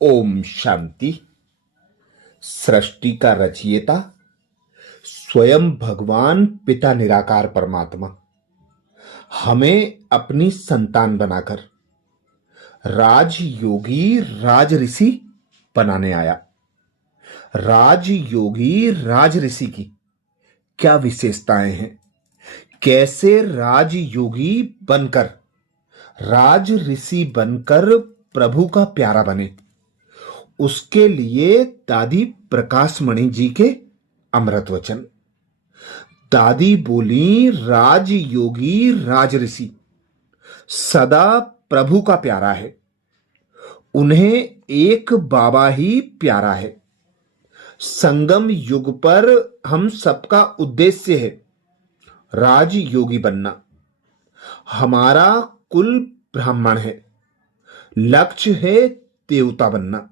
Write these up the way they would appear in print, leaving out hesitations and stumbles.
ओम शांति। सृष्टि का रचयिता स्वयं भगवान पिता निराकार परमात्मा हमें अपनी संतान बनाकर राजयोगी राज ऋषि बनाने आया। राजयोगी राज ऋषि की क्या विशेषताएं हैं, कैसे राजयोगी बनकर राज ऋषि बनकर प्रभु का प्यारा बने, उसके लिए दादी प्रकाशमणि जी के अमृत वचन। दादी बोली, राजयोगी राज ऋषि सदा प्रभु का प्यारा है, उन्हें एक बाबा ही प्यारा है। संगम युग पर हम सबका उद्देश्य है राजयोगी बनना। हमारा कुल ब्राह्मण है, लक्ष्य है देवता बनना।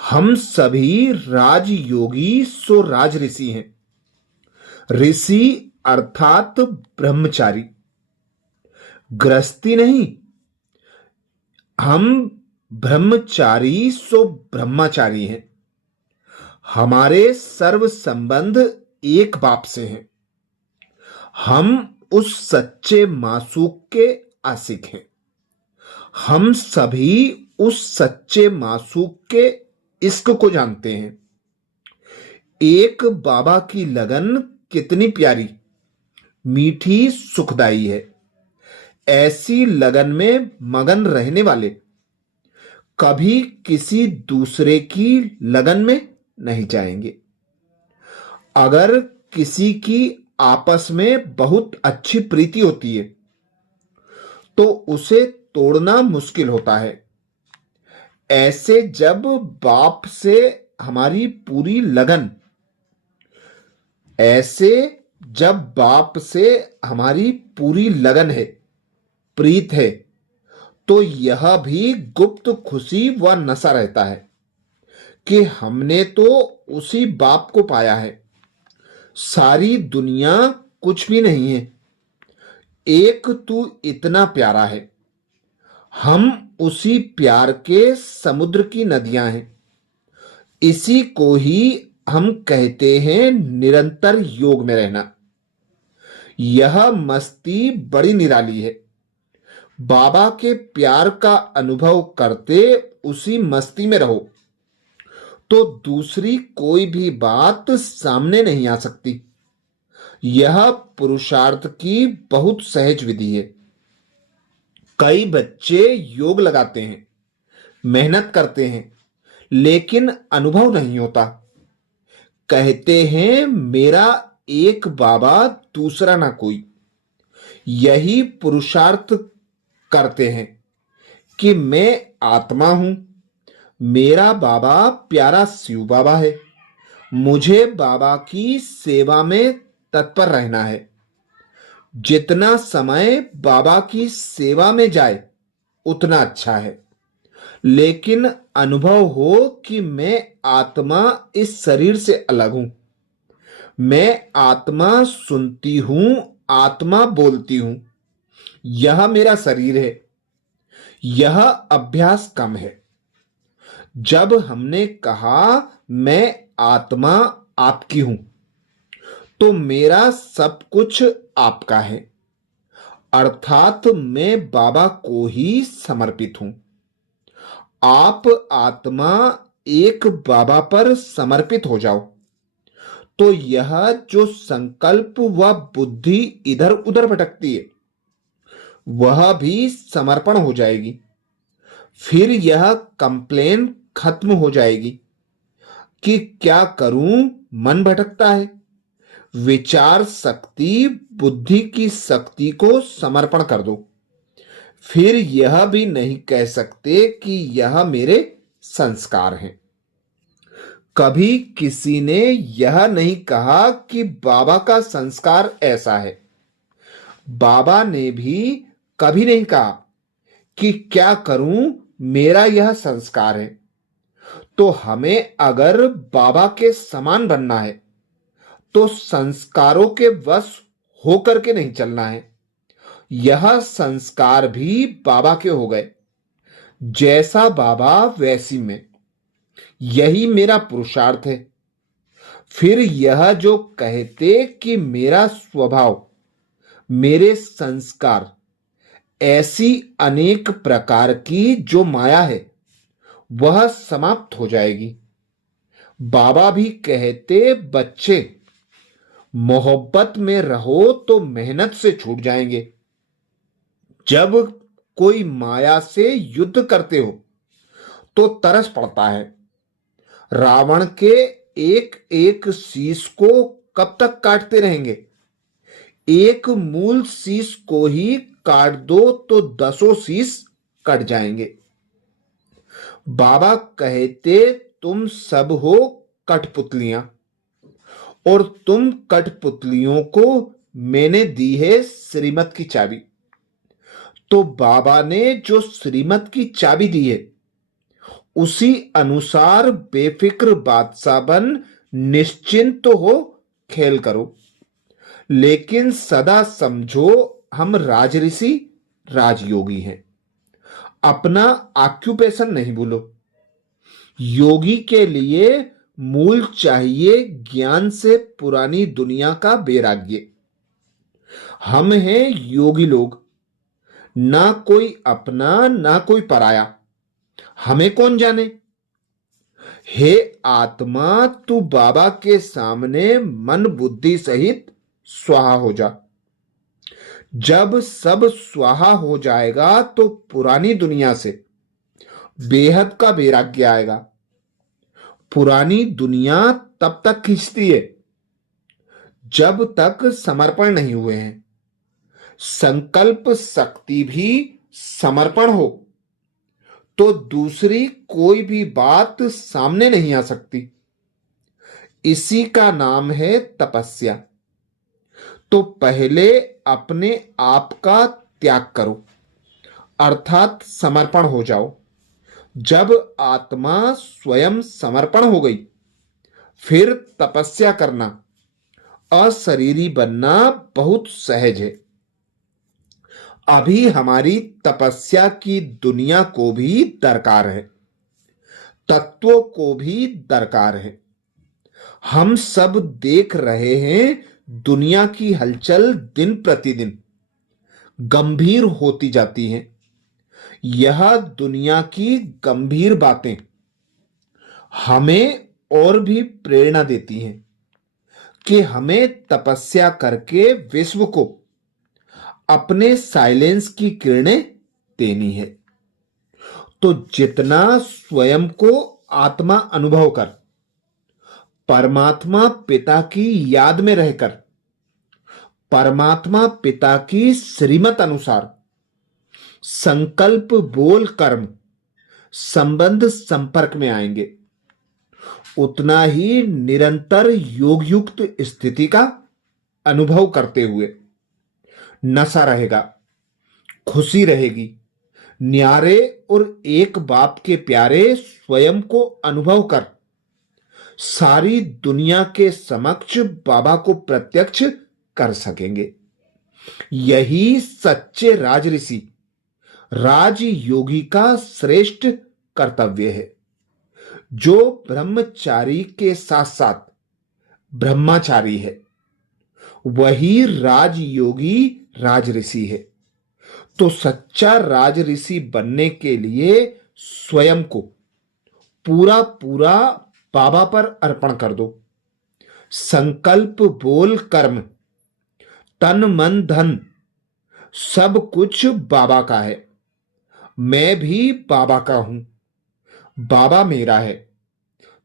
हम सभी राजयोगी सो राज ऋषि हैं। ऋषि अर्थात ब्रह्मचारी, गृहस्थी नहीं। हम ब्रह्मचारी सो ब्रह्मचारी हैं। हमारे सर्व संबंध एक बाप से हैं। हम उस सच्चे मासूक के आशिक हैं। हम सभी उस सच्चे मासूक के इश्क को जानते हैं। एक बाबा की लगन कितनी प्यारी, मीठी, सुखदाई है। ऐसी लगन में मगन रहने वाले कभी किसी दूसरे की लगन में नहीं जाएंगे। अगर किसी की आपस में बहुत अच्छी प्रीति होती है तो उसे तोड़ना मुश्किल होता है। ऐसे जब बाप से हमारी पूरी लगन है, प्रीत है, तो यह भी गुप्त खुशी व नशा रहता है कि हमने तो उसी बाप को पाया है। सारी दुनिया कुछ भी नहीं है, एक तू इतना प्यारा है। हम उसी प्यार के समुद्र की नदियां हैं। इसी को ही हम कहते हैं निरंतर योग में रहना। यह मस्ती बड़ी निराली है। बाबा के प्यार का अनुभव करते उसी मस्ती में रहो तो दूसरी कोई भी बात सामने नहीं आ सकती। यह पुरुषार्थ की बहुत सहज विधि है। कई बच्चे योग लगाते हैं, मेहनत करते हैं, लेकिन अनुभव नहीं होता। कहते हैं मेरा एक बाबा दूसरा ना कोई। यही पुरुषार्थ करते हैं कि मैं आत्मा हूं, मेरा बाबा प्यारा शिव बाबा है, मुझे बाबा की सेवा में तत्पर रहना है। जितना समय बाबा की सेवा में जाए उतना अच्छा है, लेकिन अनुभव हो कि मैं आत्मा इस शरीर से अलग हूं। मैं आत्मा सुनती हूं, आत्मा बोलती हूं, यह मेरा शरीर है। यह अभ्यास कम है। जब हमने कहा मैं आत्मा आपकी हूं तो मेरा सब कुछ आपका है, अर्थात मैं बाबा को ही समर्पित हूं। आप आत्मा एक बाबा पर समर्पित हो जाओ तो यह जो संकल्प व बुद्धि इधर उधर भटकती है वह भी समर्पण हो जाएगी। फिर यह कंप्लेन खत्म हो जाएगी कि क्या करूं, मन भटकता है। विचार शक्ति, बुद्धि की शक्ति को समर्पण कर दो। फिर यह भी नहीं कह सकते कि यह मेरे संस्कार हैं। कभी किसी ने यह नहीं कहा कि बाबा का संस्कार ऐसा है। बाबा ने भी कभी नहीं कहा कि क्या करूं, मेरा यह संस्कार है। तो हमें अगर बाबा के समान बनना है तो संस्कारों के वश होकर के नहीं चलना है। यह संस्कार भी बाबा के हो गए। जैसा बाबा वैसी मैं, यही मेरा पुरुषार्थ है। फिर यह जो कहते कि मेरा स्वभाव, मेरे संस्कार, ऐसी अनेक प्रकार की जो माया है वह समाप्त हो जाएगी। बाबा भी कहते, बच्चे मोहब्बत में रहो तो मेहनत से छूट जाएंगे। जब कोई माया से युद्ध करते हो तो तरस पड़ता है। रावण के एक एक शीश को कब तक काटते रहेंगे? एक मूल शीश को ही काट दो तो दसों शीश कट जाएंगे। बाबा कहते, तुम सब हो कठपुतलियां, और तुम कठपुतलियों को मैंने दी है श्रीमत की चाबी। तो बाबा ने जो श्रीमत की चाबी दी है उसी अनुसार बेफिक्र बादशाह बन निश्चिंत हो खेल करो। लेकिन सदा समझो हम राजऋषि राजयोगी हैं। अपना ऑक्यूपेशन नहीं भूलो। योगी के लिए मूल चाहिए ज्ञान से पुरानी दुनिया का वैराग्य। हम हैं योगी लोग, ना कोई अपना ना कोई पराया। हमें कौन जाने। हे आत्मा, तू बाबा के सामने मन बुद्धि सहित स्वाहा हो जा। जब सब स्वाहा हो जाएगा तो पुरानी दुनिया से बेहद का वैराग्य आएगा। पुरानी दुनिया तब तक खींचती है जब तक समर्पण नहीं हुए हैं। संकल्प शक्ति भी समर्पण हो तो दूसरी कोई भी बात सामने नहीं आ सकती। इसी का नाम है तपस्या। तो पहले अपने आप का त्याग करो, अर्थात समर्पण हो जाओ। जब आत्मा स्वयं समर्पण हो गई, फिर तपस्या करना, अशरीरी बनना बहुत सहज है। अभी हमारी तपस्या की दुनिया को भी दरकार है, तत्वों को भी दरकार है। हम सब देख रहे हैं दुनिया की हलचल दिन प्रतिदिन गंभीर होती जाती है। यह दुनिया की गंभीर बातें हमें और भी प्रेरणा देती हैं कि हमें तपस्या करके विश्व को अपने साइलेंस की किरणें देनी है। तो जितना स्वयं को आत्मा अनुभव कर, परमात्मा पिता की याद में रहकर, परमात्मा पिता की श्रीमत अनुसार संकल्प बोल कर्म संबंध संपर्क में आएंगे, उतना ही निरंतर योग युक्त स्थिति का अनुभव करते हुए नशा रहेगा, खुशी रहेगी। न्यारे और एक बाप के प्यारे स्वयं को अनुभव कर सारी दुनिया के समक्ष बाबा को प्रत्यक्ष कर सकेंगे। यही सच्चे राजऋषि राजयोगी का श्रेष्ठ कर्तव्य है, जो ब्रह्मचारी के साथ साथ ब्रह्मचारी है। वही राजयोगी राजऋषि है। तो सच्चा राजऋषि बनने के लिए स्वयं को पूरा पूरा बाबा पर अर्पण कर दो। संकल्प बोल कर्म तन मन धन सब कुछ बाबा का है। मैं भी बाबा का हूं, बाबा मेरा है।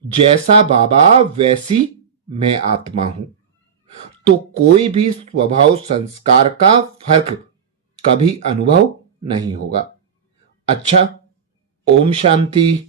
जैसा बाबा वैसी मैं आत्मा हूं। तो कोई भी स्वभाव संस्कार का फर्क कभी अनुभव नहीं होगा। अच्छा, ओम शांति।